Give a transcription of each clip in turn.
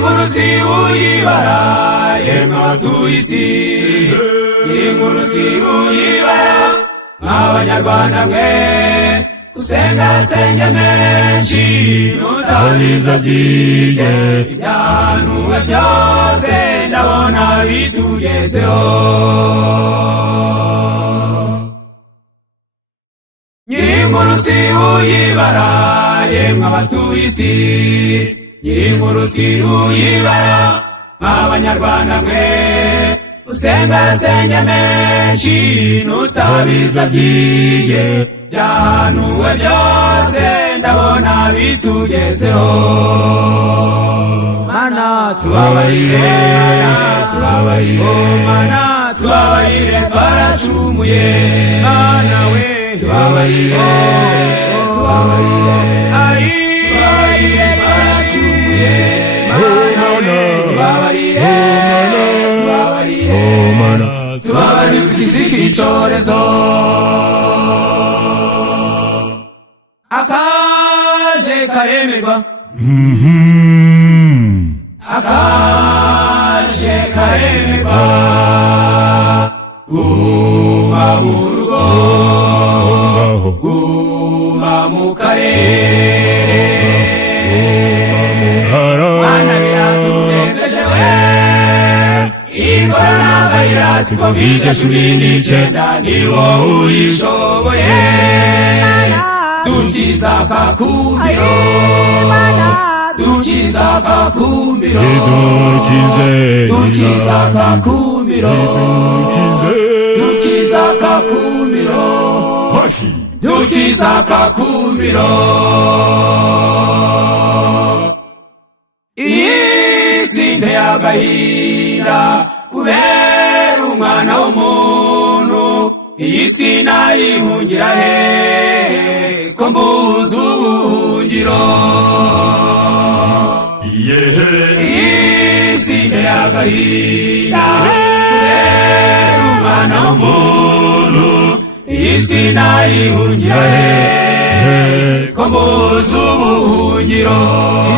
inkuru si uyibara yemwe abatuye isi inkuru si uyibara nk'abanyarwanda mwe usenga senge menshi nutabiza byige ibyahanuwe byose ndabona bitugezeho nyirinkuru si uyibara yemwe abatuye isi nyirinkuru si uyibara nk'abanyarwanda mwe usenga senge menshi nutabiza byige byahanuwe byose ndabona bitugezeho mana tubabarire mana tubabarire twaracumuye mana we tubabarire ai tubabarire twaracumuye mana we tubabarire tubabarire tukiziki icorezo akaje karemerwa akaje karemerwa guma mu rugo guma mu karere mana biraturembejewe ikoranavirus COVID-19 niwo uyishoboye dukiza kakumiro dukiza kakumiro dukiza kakumiro dukiza kakumiro dukiza kakumiro isi nteye agahinda kubera umwana w'umuntu iyi si nayihungira he ko mbuze ubuhungiro isi nteye agahinda kubera umwana w'umuntu iyi si nayihungira he ko mbuze ubuhungiro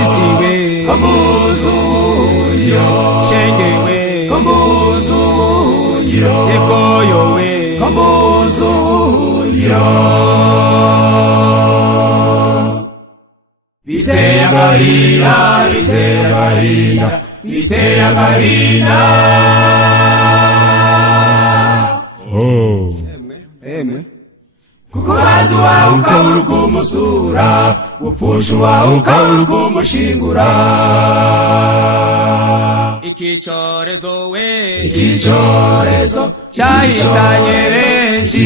isi we ko mbuze ubuhungiro shenge we ko mbuze ubuhungiro ekoyo we ko mbuze ubuhungiro biteye agahinda biteye agahinda biteye agahinda emwe kuko bazi wawe ukabura ukumusura upfusha uwawe ukabura ukumushingura ikicorezo we ikicorezo cyahitanye benshi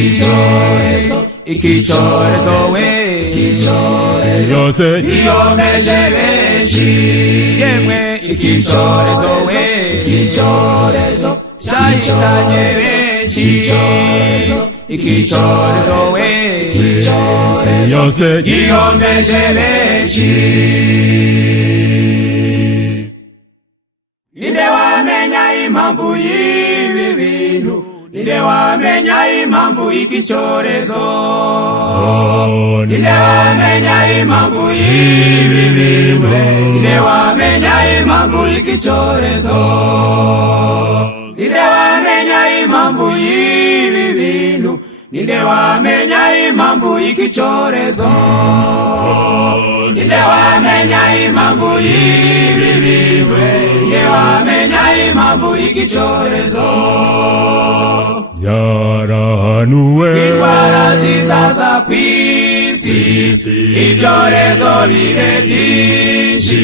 ikicorezo we ikicorezo iyomeje benshi yemwe ikicorezo we ikicorezo cyahitanye benshi ikicorezo we ikicorezo iyomeje benshi ninde wamenya impamvu y'ibi bintu ninde wamenya impamvu y'ikicorezo ninde wamenya impamvu y'ibi bintu ninde wamenya impamvu y'ikicorezo ninde wamenya impamvu y'ibi bintu ninde wamenya impamvu y'ikicorezo ninde wamenya impamvu y'ibi bintu ninde wamenya impamvu y'ikicorezo yarahanuwe indwara zizaza kw'isi ibyorezo bibe byinshi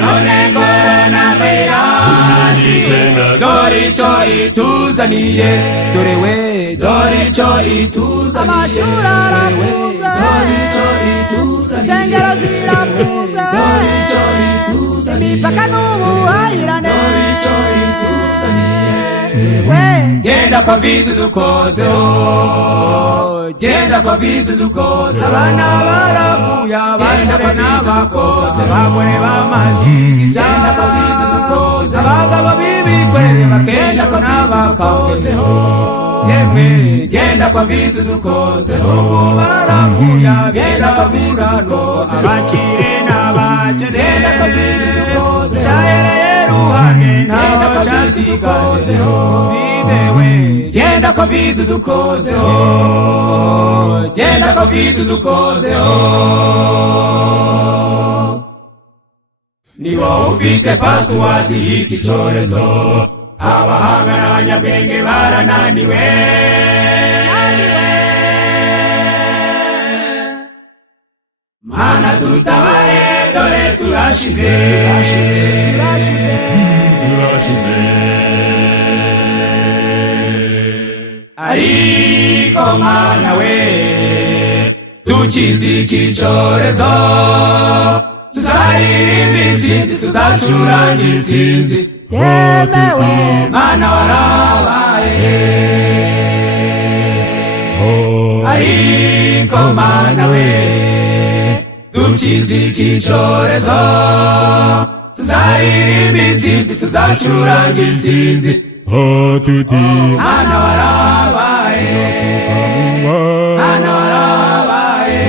none coronavirus dore icyo ituzaniye dore we dore icyo ituzaniye amashuri arafunze dore icyo ituzaniye insengero zirafunze dore icyo ituzaniye imipaka n'ubuhahirane dore icyo ituzaniye genda covid dukozeho genda covid dukoze abana baravuye abasore n'abakoze abagore b'amajigija genda covid dukoze abagabo b'ibikorere bakesha ko n'abakozeho yemwe genda covid dukozeho baravuye genda covid dukoze abakire n'abakene genda covid dukoze zikozeho videwe genda covid dukozeho genda covid dukozeho ni wowe ufite password y'iki cyorezo abahanga n'abanyabwenge barananiwe mana dutabare dore turashize ariko mana we dukize iki cyorezo tuzaririmba intsinzi tuzacuranga intsinzi yemewe mana warabaye ariko mana we dukize iki cyorezo tuzaririmba intsinzi tuzacuranga intsinzi mana warabaye mana warabaye